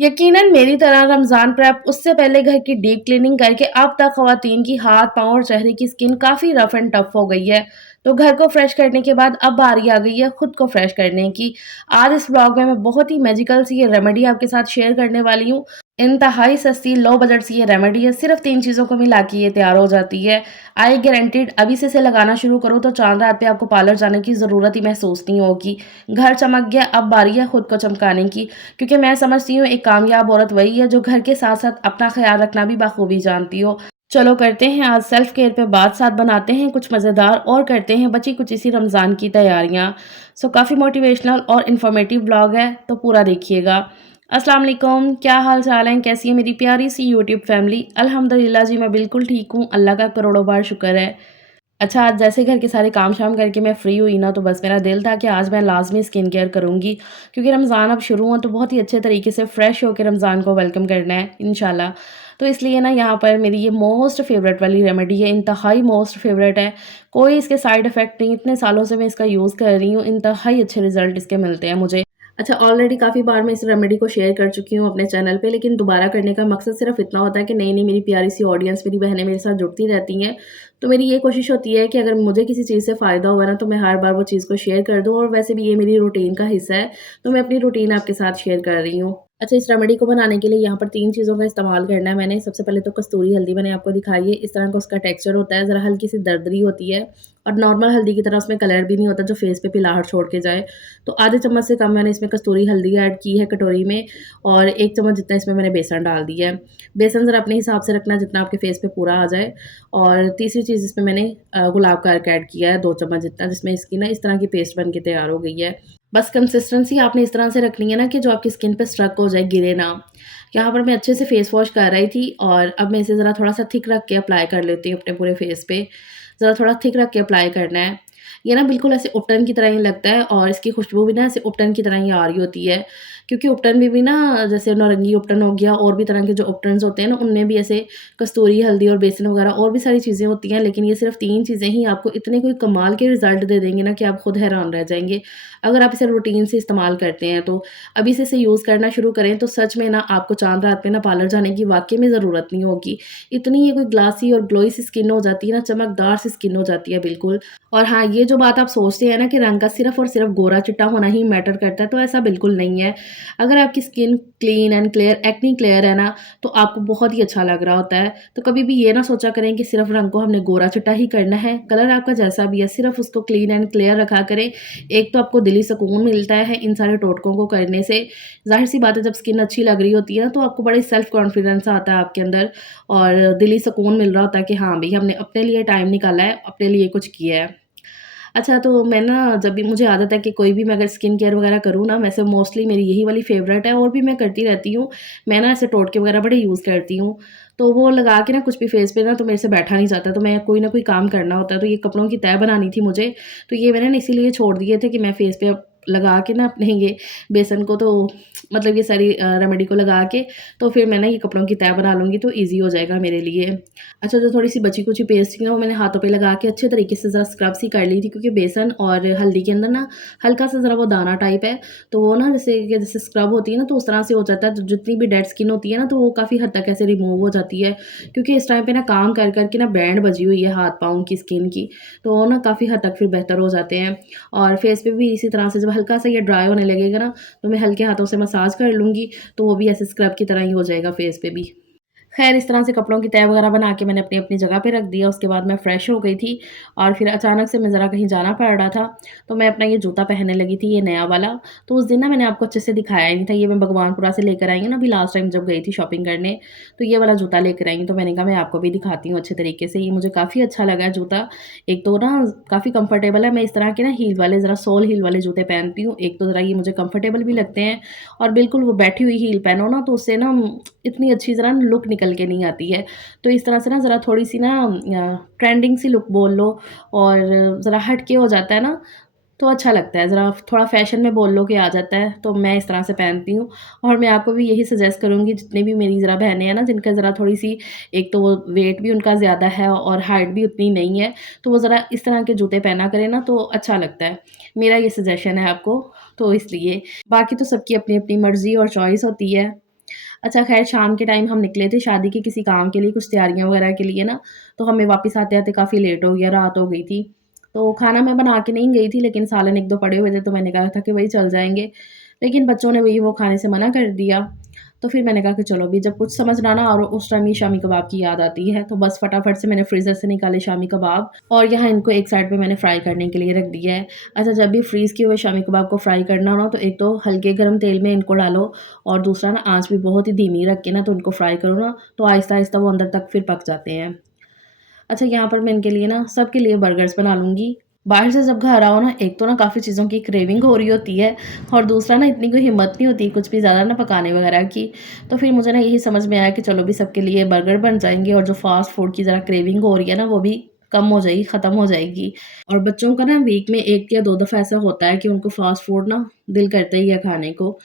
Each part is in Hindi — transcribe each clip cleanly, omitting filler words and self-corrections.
यकीनन मेरी तरह रमज़ान प्रेप उससे पहले घर की डीप क्लीनिंग करके अब तक ख़वातीन की हाथ, पाँव और चेहरे की स्किन काफ़ी रफ़ एंड टफ़ हो गई है। तो घर को फ्रेश करने के बाद अब बारी आ गई है खुद को फ्रेश करने की। आज इस व्लॉग में मैं बहुत ही मैजिकल सी ये रेमेडी आपके साथ शेयर करने वाली हूँ। इंतहाई सस्ती लो बजट सी ये रेमेडी है, सिर्फ़ 3 चीज़ों को मिला के ये तैयार हो जाती है। आई गारंटीड अभी से इसे लगाना शुरू करो तो चाँद रात पे आपको पार्लर जाने की ज़रूरत ही महसूस नहीं होगी। घर चमक गया, अब बारी है खुद को चमकाने की। क्योंकि मैं समझती हूँ एक कामयाब औरत वही है जो घर के साथ-साथ अपना ख़्याल रखना भी बखूबी जानती हो। चलो करते हैं आज सेल्फ केयर पे बात, साथ बनाते हैं कुछ मज़ेदार और करते हैं बची-कुची सी रमज़ान की तैयारियाँ। सो काफ़ी मोटिवेशनल और इन्फॉर्मेटिव ब्लॉग है, तो पूरा देखिएगा। अस्सलाम वालेकुम, क्या हाल-चाल हैं? कैसी है मेरी प्यारी सी यूट्यूब फैमिली? अल्हम्दुलिल्लाह जी मैं बिल्कुल ठीक हूँ, अल्लाह का करोड़ों बार शुक्र है। अच्छा, आज जैसे घर के सारे काम-शाम करके मैं फ्री हुई ना, तो बस मेरा दिल था कि आज मैं लाज़मी स्किन केयर करूँगी, क्योंकि रमज़ान अब शुरू हुआ तो बहुत ही अच्छे तरीके से फ्रेश होके रमज़ान को वेलकम करना है इंशाल्लाह। तो इसलिए ना यहाँ पर मेरी ये मोस्ट फ़ेवरेट वाली रेमेडी है, इंतहाई मोस्ट फ़ेवरेट है। कोई इसके साइड इफ़ेक्ट नहीं, इतने सालों से मैं इसका यूज़ कर रही हूँ, इंतहाई अच्छे रिज़ल्ट इसके मिलते हैं मुझे। अच्छा, ऑलरेडी काफ़ी बार मैं इस रेमेडी को शेयर कर चुकी हूँ अपने चैनल पे, लेकिन दोबारा करने का मकसद सिर्फ़ इतना होता है कि नई-नई मेरी प्यारी सी ऑडियंस, मेरी बहनें मेरे साथ जुड़ती रहती हैं। तो मेरी ये कोशिश होती है कि अगर मुझे किसी चीज़ से फ़ायदा हुआ ना, तो मैं हर बार वो चीज़ को शेयर कर दूँ, और वैसे भी ये मेरी रूटीन का हिस्सा है, तो मैं अपनी रूटीन आपके साथ शेयर कर रही हूँ। अच्छा, इस रेमेडी को बनाने के लिए यहाँ पर 3 चीज़ों का इस्तेमाल करना है मैंने। सबसे पहले तो कस्तूरी हल्दी मैंने आपको दिखाई है, इस तरह का उसका टेक्सचर होता है, ज़रा हल्की-सी दरदरी होती है और नॉर्मल हल्दी की तरह उसमें कलर भी नहीं होता जो फेस पे पिलाहट छोड़ के जाए। तो आधे चम्मच से कम मैंने इसमें कस्तूरी हल्दी ऐड की है कटोरी में, और 1 चम्मच जितना इसमें मैंने बेसन डाल दिया है। बेसन ज़रा अपने हिसाब से रखना जितना आपके फेस पे पूरा आ जाए। और तीसरी चीज़ इसमें मैंने गुलाब का अर्क ऐड किया है 2 चम्मच जितना, जिसमें इसकी ना इस तरह की पेस्ट बन के तैयार हो गई है। बस कंसिस्टेंसी आपने इस तरह से रखनी है ना कि जो आपकी स्किन पे स्ट्रक हो जाए, गिरे ना। यहाँ पर मैं अच्छे से फेस वॉश कर रही थी, और अब मैं इसे ज़रा थोड़ा-सा थिक रख के अप्लाई कर लेती हूँ अपने पूरे फेस पे। ज़रा थोड़ा थिक रख के अप्लाई करना है। ये ना बिल्कुल ऐसे उपटन की तरह ही लगता है, और इसकी खुशबू भी ना ऐसे उपटन की तरह ही आ रही होती है। क्योंकि उपटन में भी ना, जैसे नारंगी उपटन हो गया, और भी तरह के जो उपटन्स होते हैं ना, उनमें भी ऐसे कस्तूरी हल्दी और बेसन वगैरह और भी सारी चीज़ें होती हैं, लेकिन ये सिर्फ़ 3 चीज़ें ही आपको इतने कोई कमाल के रिज़ल्ट दे देंगे ना कि आप खुद हैरान रह जाएँगे। अगर आप इसे रूटीन से इस्तेमाल करते हैं तो। अभी से इसे यूज़ करना शुरू करें तो सच में ना आपको चाँद रात पे ना पार्लर जाने की वाक़ई में ज़रूरत नहीं होगी। इतनी ये कोई ग्लासी और ग्लोई सी स्किन हो जाती है ना, चमकदार सी स्किन हो जाती है बिल्कुल। और हाँ, ये जो बात आप सोचते हैं ना कि रंग का सिर्फ़ और सिर्फ़ गोरा-चिट्टा होना ही मैटर करता है, तो ऐसा बिल्कुल नहीं है। अगर आपकी skin clean and clear, acne clear है ना, तो आपको बहुत ही अच्छा लग रहा होता है। तो कभी भी ये ना सोचा करें कि सिर्फ़ रंग को हमने गोरा-चिट्टा ही करना है। कलर आपका जैसा भी है, सिर्फ़ उसको क्लीन एंड क्लियर रखा करें। एक तो आपको दिली सुकून मिलता है इन सारे टोटकों को करने से। ज़ाहिर-सी बात है, जब स्किन अच्छी लग रही होती है ना, तो आपको बड़ा ही सेल्फ कॉन्फिडेंस आता है आपके अंदर, और दिली सुकून मिल रहा होता है कि हाँ भई, हमने अपने लिए टाइम निकाला है, अपने लिए कुछ किया है। अच्छा, तो मैं ना, जब भी मुझे आदत है कि कोई भी मैं अगर स्किन केयर वगैरह करूँ ना, वैसे मोस्टली मेरी यही वाली फ़ेवरेट है, और भी मैं करती रहती हूँ। मैं ना ऐसे टोटके वगैरह बड़े यूज़ करती हूँ। तो वो लगा के ना कुछ भी फेस पे ना, तो मेरे से बैठा नहीं जाता, तो मैं कोई ना कोई काम करना होता है। तो ये कपड़ों की तह बनानी थी मुझे, तो ये मैंने ना इसीलिए छोड़ दिए थे कि मैं फेस पे अब लगा के ना अपने ये बेसन को, तो मतलब ये सारी रेमेडी को लगा के, तो फिर मैं ना ये कपड़ों की तह बना लूँगी, तो ईज़ी हो जाएगा मेरे लिए। अच्छा, जो थोड़ी-सी बची-कुची पेस्ट थी ना, वो मैंने हाथों पे लगा के अच्छे तरीके से ज़रा स्क्रब सी कर ली थी, क्योंकि बेसन और हल्दी के अंदर ना हल्का-सा ज़रा वो दाना टाइप है, तो वो ना जैसे स्क्रब होती है ना, तो उस तरह से हो जाता है। तो जितनी भी डेड स्किन होती है ना, तो वो काफ़ी हद तक ऐसे रिमूव हो जाती है, क्योंकि इस टाइम पे ना काम कर कर के ना बैंड बजी हुई है हाथ-पाँव की स्किन की, तो वो ना काफ़ी हद तक फिर बेहतर हो जाते हैं। और फेस पे भी इसी तरह से जब हल्का-सा ये ड्राई होने लगेगा ना, तो मैं हल्के हाथों से मसाज कर लूँगी, तो वो भी ऐसे स्क्रब की तरह ही हो जाएगा फेस पे भी। ख़ैर, इस तरह से कपड़ों की तह वग़ैरह बना के मैंने अपनी-अपनी जगह पे रख दिया। उसके बाद मैं फ्रेश हो गई थी, और फिर अचानक से मैं ज़रा कहीं जाना पड़ रहा था, तो मैं अपना ये जूता पहनने लगी थी, ये नया वाला। तो उस दिन ना मैंने आपको अच्छे से दिखाया ही नहीं था, ये मैं भगवानपुरा से लेकर आई हूँ ना अभी लास्ट टाइम जब गई थी शॉपिंग करने, तो ये वाला जूता लेकर आई हूँ। तो मैंने कहा मैं आपको भी दिखाती हूँ अच्छे तरीके से, ये मुझे काफ़ी अच्छा लगा है जूता। एक तो ना काफ़ी कम्फ़र्टेबल है, मैं इस तरह के ना हील वाले, ज़रा सोल हील वाले जूते पहनती हूँ। एक तो ज़रा ये मुझे कम्फ़र्टेबल भी लगते हैं, और बिल्कुल वो बैठी हुई हील पहनो ना, तो उससे ना इतनी अच्छी ज़रा लुक निकल के नहीं आती है। तो इस तरह से ना ज़रा थोड़ी-सी ना ट्रेंडिंग सी लुक बोल लो, और ज़रा हट के हो जाता है ना, तो अच्छा लगता है। ज़रा थोड़ा फ़ैशन में बोल लो कि आ जाता है, तो मैं इस तरह से पहनती हूँ। और मैं आपको भी यही सजेस्ट करूँगी, जितनी भी मेरी ज़रा बहनें हैं ना, जिनका ज़रा थोड़ी-सी, एक तो वो वेट भी उनका ज़्यादा है और हाइट भी उतनी नहीं है, तो वो ज़रा इस तरह के जूते पहना करें ना, तो अच्छा लगता है। मेरा ये सजेशन है आपको, तो इसलिए। बाकी तो सबकी अपनी-अपनी मर्ज़ी और चॉइस होती है। अच्छा ख़ैर शाम के टाइम हम निकले थे शादी के किसी काम के लिए, कुछ तैयारियाँ वग़ैरह के लिए ना, तो हमें वापस आते-आते काफ़ी लेट हो गया, रात हो गई थी। तो खाना मैं बना के नहीं गई थी लेकिन सालन 1-2 पड़े हुए थे तो मैंने कहा था कि भई चल जाएँगे। लेकिन बच्चों ने वही वो खाने से मना कर दिया। तो फिर मैंने कहा कि चलो अभी जब कुछ समझ ना ना और उस टाइम ये शामी कबाब की याद आती है, तो बस फटाफट से मैंने फ्रीज़र से निकाले शामी कबाब और यहाँ इनको एक साइड पे मैंने फ्राई करने के लिए रख दिया है। अच्छा जब भी फ्रीज़ किए हुए शामी कबाब को फ्राई करना हो ना, तो एक तो हल्के गरम तेल में इनको डालो और दूसरा ना आँच भी बहुत ही धीमी रख के ना तो इनको फ्राई करो ना, तो आहिस्ता-आहिस्ता वो अंदर तक फिर पक जाते हैं। अच्छा यहाँ पर मैं इनके लिए ना सबके लिए बर्गर्स बना लूँगी। बाहर से जब घर आओ ना, एक तो ना काफ़ी चीज़ों की क्रेविंग हो रही होती है और दूसरा ना इतनी कोई हिम्मत नहीं होती कुछ भी ज़्यादा ना पकाने वगैरह की। तो फिर मुझे ना यही समझ में आया कि चलो भी सबके लिए बर्गर बन जाएँगे और जो फ़ास्ट फूड की ज़रा क्रेविंग हो रही है ना, वो भी कम हो जाएगी, ख़त्म हो जाएगी। और बच्चों का ना वीक में 1 या 2 दफ़ा ऐसा होता है कि उनको फ़ास्ट फूड ना दिल करता ही है खाने को।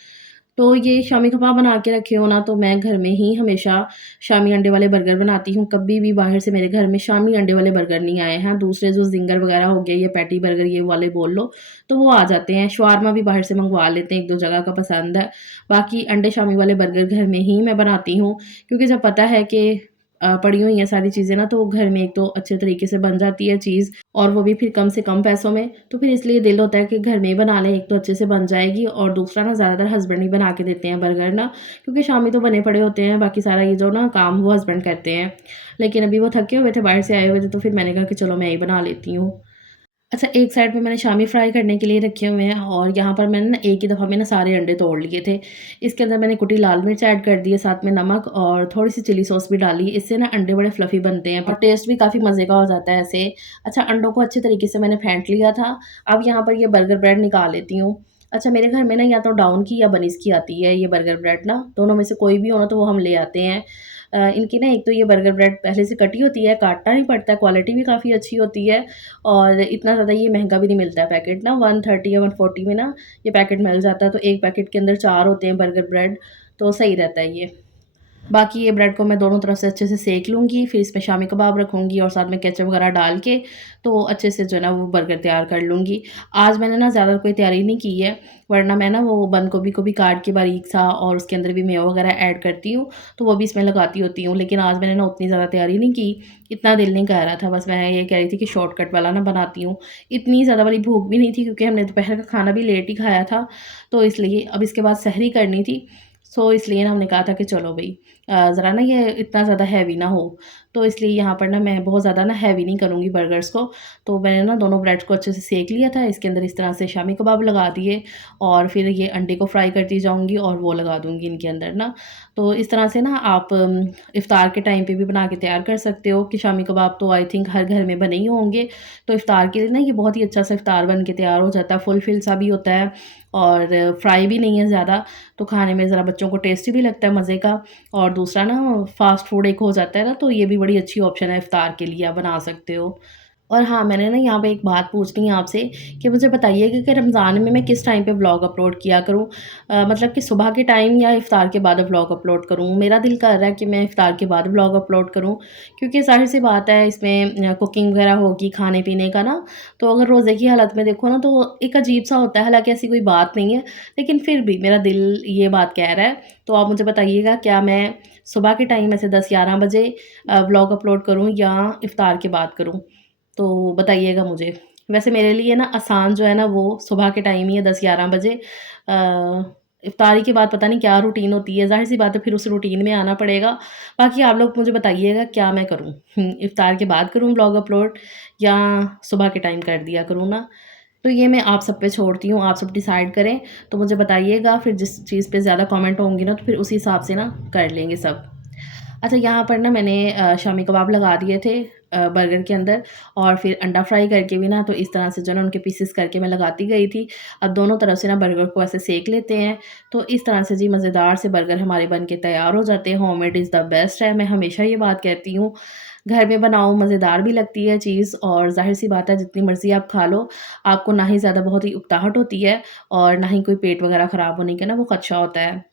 तो ये शामी कबाब बना के रखे हो ना, तो मैं घर में ही हमेशा शामी अंडे वाले बर्गर बनाती हूँ। कभी भी बाहर से मेरे घर में शामी अंडे वाले बर्गर नहीं आए हैं। दूसरे जो ज़िंगर वगैरह हो गया, ये पैटी बर्गर ये वाले बोल लो, तो वो आ जाते हैं। शवारमा भी बाहर से मँगवा लेते हैं, 1-2 जगह का पसंद है। बाकी अंडे शामी वाले बर्गर घर में ही मैं बनाती हूँ, क्योंकि जब पता है कि पड़ी हुई हैं सारी चीज़ें ना, तो वो घर में एक तो अच्छे तरीके से बन जाती है चीज़ और वो भी फिर कम से कम पैसों में। तो फिर इसलिए दिल होता है कि घर में ही बना लें, एक तो अच्छे से बन जाएगी और दूसरा ना ज़्यादातर हस्बैंड ही बना के देते हैं बर्गर ना, क्योंकि शामी तो बने पड़े होते हैं, बाकी सारा ये जो ना काम वो हस्बैंड करते हैं। लेकिन अभी वो थके हुए थे, बाहर से आए हुए थे, तो फिर मैंने कहा कि चलो मैं ही बना लेती हूँ। अच्छा, एक साइड पे मैंने शामी फ्राई करने के लिए रखे हुए हैं और यहाँ पर मैंने ना एक ही दफ़ा में ना सारे अंडे तोड़ लिए थे। इसके अंदर मैंने कुटी लाल मिर्च ऐड कर दी है, साथ में नमक और थोड़ी-सी चिली सॉस भी डाली। इससे ना अंडे बड़े फ्लफ़ी बनते हैं और टेस्ट भी काफ़ी मज़े का हो जाता है ऐसे। अच्छा, अंडों को अच्छे तरीके से मैंने फेंट लिया था। अब यहाँ पर ये बर्गर ब्रेड निकाल लेती हूँ। अच्छा, मेरे घर में ना या तो डाउन की या बनीज़ की आती है ये बर्गर ब्रेड ना, दोनों में से कोई भी हो ना तो वो हम ले आते हैं। इनकी ना एक तो ये बर्गर ब्रेड पहले से कटी होती है, काटना नहीं पड़ता है, क्वालिटी भी काफ़ी अच्छी होती है और इतना ज़्यादा ये महँगा भी नहीं मिलता है पैकेट ना 130 या 140 में ना ये पैकेट मिल जाता है, तो एक पैकेट के अंदर 4 होते हैं बर्गर ब्रेड, तो सही रहता है ये। बाकी ये ब्रेड को मैं दोनों तरफ से अच्छे से सेंक लूँगी, फिर इसमें शामी कबाब रखूँगी और साथ में केचअप वगैरह डाल के, तो अच्छे से जो है ना वो बर्गर तैयार कर लूँगी। आज मैंने ना ज़्यादा कोई तैयारी नहीं की है, वरना मैं ना वो बंद गोभी को भी काट के बारीक-सा और उसके अंदर भी मेयो वगैरह ऐड करती हूँ, तो वो भी इसमें लगाती होती हूँ। लेकिन आज मैंने ना उतनी ज़्यादा तैयारी नहीं की, इतना दिल नहीं कर रहा था, बस मैं ये कह रही थी कि शॉर्टकट वाला ना बनाती हूँ। इतनी ज़्यादा वाली भूख भी नहीं थी क्योंकि हमने दोपहर का खाना भी लेट ही खाया था, तो इसलिए अब इसके बाद सहरी करनी थी, सो इसलिए ना हमने कहा था कि चलो भई ज़रा ना ये इतना ज़्यादा हैवी ना हो, तो इसलिए यहाँ पर ना मैं बहुत ज़्यादा ना हैवी नहीं करूँगी बर्गर्स को। तो मैंने ना दोनों ब्रेड्स को अच्छे से सेंक लिया था, इसके अंदर इस तरह से शामी कबाब लगा दिए और फिर ये अंडे को फ्राई करती जाऊँगी और वो लगा दूँगी इनके अंदर ना। तो इस तरह से ना आप इफ्तार के टाइम पे भी बना के तैयार कर सकते हो कि शामी कबाब तो आई थिंक हर घर में बने ही होंगे। तो इफ्तार के लिए ना ये बहुत ही अच्छा सा इफ्तार बन के तैयार हो जाता है, फुल-फिल सा भी होता है और फ्राई भी नहीं है ज़्यादा, तो खाने में ज़रा बच्चों को टेस्टी भी लगता है मज़े का और दूसरा ना फ़ास्ट फूड एक हो जाता है ना, तो ये भी बड़ी अच्छी ऑप्शन है इफ्तार के लिए आप बना सकते हो। और हाँ, मैंने ना यहाँ पे एक बात पूछनी है आपसे कि मुझे बताइएगा कि रमज़ान में मैं किस टाइम पे व्लॉग अपलोड किया करूँ? मतलब कि सुबह के टाइम या इफ्तार के बाद व्लॉग अपलोड करूँ? मेरा दिल कर रहा है कि मैं इफ्तार के बाद व्लॉग अपलोड करूँ, क्योंकि ज़ाहिर-सी बात है इसमें कुकिंग वगैरह होगी खाने-पीने का ना, तो अगर रोज़े की हालत में देखो ना तो एक अजीब-सा होता है, हालाँकि ऐसी कोई बात नहीं है, लेकिन फिर भी मेरा दिल ये बात कह रहा है। तो आप मुझे बताइएगा क्या मैं सुबह के टाइम ऐसे 10-11 बजे व्लॉग अपलोड करूँ या इफ्तार के बाद करूँ? तो बताइएगा मुझे। वैसे मेरे लिए ना आसान जो है ना वो सुबह के टाइम ही है 10-11 बजे। इफ्तारी के बाद पता नहीं क्या रूटीन होती है, ज़ाहिर-सी बात है फिर उस रूटीन में आना पड़ेगा। बाकी आप लोग मुझे बताइएगा क्या मैं करूँ? इफ्तार के बाद करूँ व्लॉग अपलोड या सुबह के टाइम कर दिया करूँ ना? तो ये मैं आप सब पे छोड़ती हूँ, आप सब डिसाइड करें। तो मुझे बताइएगा फिर जिस चीज़ पे ज़्यादा कमेंट होंगे ना तो फिर उसी हिसाब से ना कर लेंगे सब। अच्छा यहाँ पर ना मैंने शामी कबाब लगा दिए थे बर्गर के अंदर और फिर अंडा फ्राई करके भी ना तो इस तरह से जो है ना उनके पीसेस करके मैं लगाती गई थी। अब दोनों तरफ से ना बर्गर को ऐसे सेक लेते हैं, तो इस तरह से जी मज़ेदार से बर्गर हमारे बन के तैयार हो जाते हैं। होममेड इज़ द बेस्ट है, मैं हमेशा ये बात कहती हूँ। घर में बनाओ मज़ेदार भी लगती है चीज़ और ज़ाहिर-सी बात है जितनी मर्ज़ी आप खा लो, आपको ना ही ज़्यादा बहुत ही उकताहट होती है और ना ही कोई पेट वगैरह ख़राब होने का ना वो ख़दशा होता है।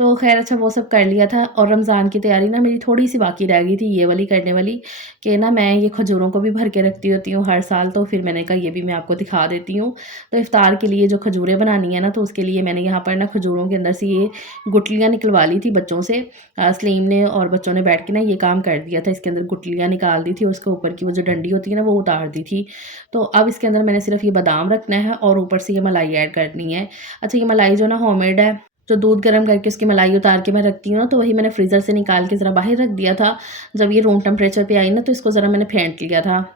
तो ख़ैर अच्छा वो सब कर लिया था और रमज़ान की तैयारी ना मेरी थोड़ी-सी बाकी रह गई थी ये वाली करने वाली कि ना मैं ये खजूरों को भी भर के रखती होती हूँ हर साल, तो फिर मैंने कहा ये भी मैं आपको दिखा देती हूँ। तो इफ़्तार के लिए जो खजूरें बनानी है ना, तो उसके लिए मैंने यहाँ पर ना खजूरों के अंदर से ये गुठलियाँ निकलवा ली थी बच्चों से। सलीम ने और बच्चों ने बैठ के ना ये काम कर दिया था, इसके अंदर गुठलियाँ निकाल दी थी और उसके ऊपर की वो जो डंडी होती है ना वो उतार दी थी। तो अब इसके अंदर मैंने सिर्फ़ ये बादाम रखना है और ऊपर से ये मलाई ऐड करनी है। अच्छा ये मलाई जो ना होममेड है, जो दूध गर्म करके उसकी मलाई उतार के मैं रखती हूँ ना, तो वही मैंने फ्रीज़र से निकाल के ज़रा बाहर रख दिया था। जब ये रूम टेम्परेचर पे आई ना, तो इसको ज़रा मैंने फेंट लिया था।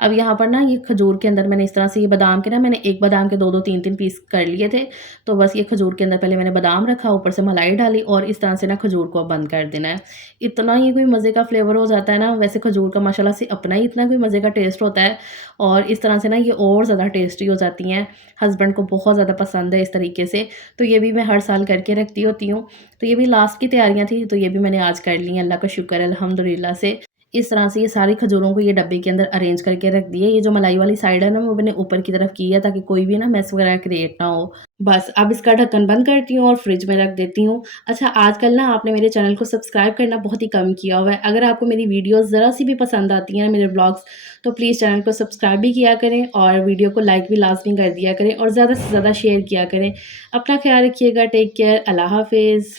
अब यहाँ पर ना ये खजूर के अंदर मैंने इस तरह से ये बादाम के ना मैंने एक बादाम के 2-2 3-3 पीस कर लिए थे। तो बस ये खजूर के अंदर पहले मैंने बादाम रखा, ऊपर से मलाई डाली और इस तरह से ना खजूर को अब बंद कर देना है। इतना ये कोई मज़े का फ्लेवर हो जाता है ना, वैसे खजूर का माशाल्लाह से अपना ही इतना कोई मज़े का टेस्ट होता है और इस तरह से ना ये और ज़्यादा टेस्टी हो जाती हैं। हस्बैंड को बहुत ज़्यादा पसंद है इस तरीके से, तो ये भी मैं हर साल करके रखती होती हूँ। तो ये भी लास्ट की तैयारियाँ थी, तो ये भी मैंने आज कर ली हैं, अल्लाह का शुक्र है अल्हम्दुलिल्लाह से। इस तरह से ये सारी खजूरों को ये डब्बे के अंदर अरेंज करके रख दिए। ये जो मलाई वाली साइड है ना, वो मैंने ऊपर की तरफ की है ताकि कोई भी ना मेस वगैरह क्रिएट ना हो। बस अब इसका ढक्कन बंद करती हूँ और फ्रिज में रख देती हूँ। अच्छा आजकल ना आपने मेरे चैनल को सब्सक्राइब करना बहुत ही कम किया हुआ है। अगर आपको मेरी वीडियोज़ ज़रा-सी भी पसंद आती हैं ना, मेरे व्लॉग्स, तो प्लीज़ चैनल को सब्सक्राइब भी किया करें और वीडियो को लाइक भी लाज़मी कर दिया करें और ज़्यादा से ज़्यादा शेयर किया करें। अपना ख़्याल रखिएगा। Take care. अल्लाह हाफ़िज़।